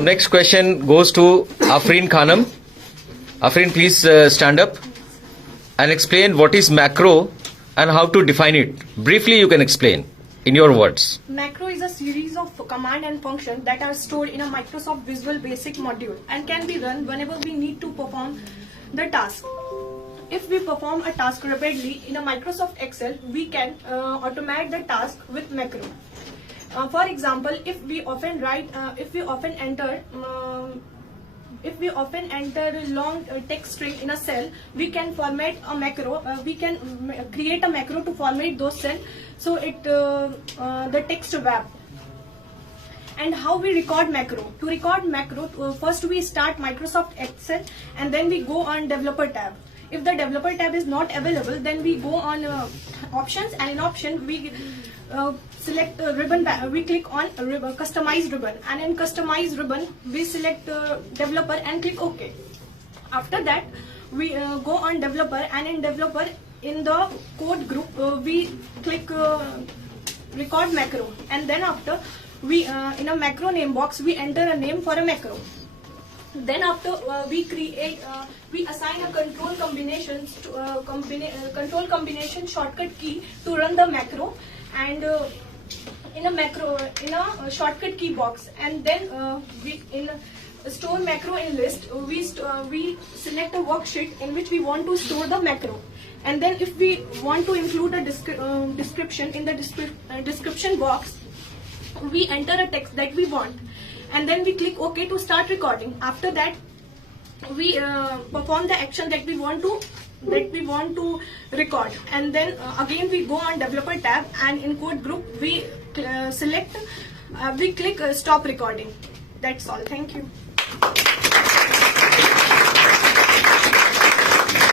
Next question goes to Aafrin Khanam. Aafrin, please stand up and explain what is macro and how to define it. Briefly, you can explain in your words. Macro is a series of command and function that are stored in a Microsoft Visual Basic module and can be run whenever we need to perform the task. If we perform a task rapidly in a Microsoft Excel, we can automate the task with macro. For example, if we often enter a long text string in a cell, we can format a macro. We can create a macro to format those cells so the text wrap. And how we record macro? To record macro, first we start Microsoft Excel and then we go on Developer tab. If the Developer tab is not available, then we go on Options, and in Option we select ribbon. We click on Customize ribbon, and in Customize ribbon we select Developer and click OK. After that, we go on Developer, and in Developer, in the code group, we click Record macro, and then after we in a macro name box we enter a name for a macro. Then after we assign a control combination shortcut key to run the macro, and in a shortcut key box, and then we in store macro in list we select a worksheet in which we want to store the macro, and then if we want to include a description in the description box, we enter a text that we want, and then we click OK to start recording. After that, we perform the action that we want to record, and then again we go on Developer tab, and in code group we click stop recording. That's all. Thank you.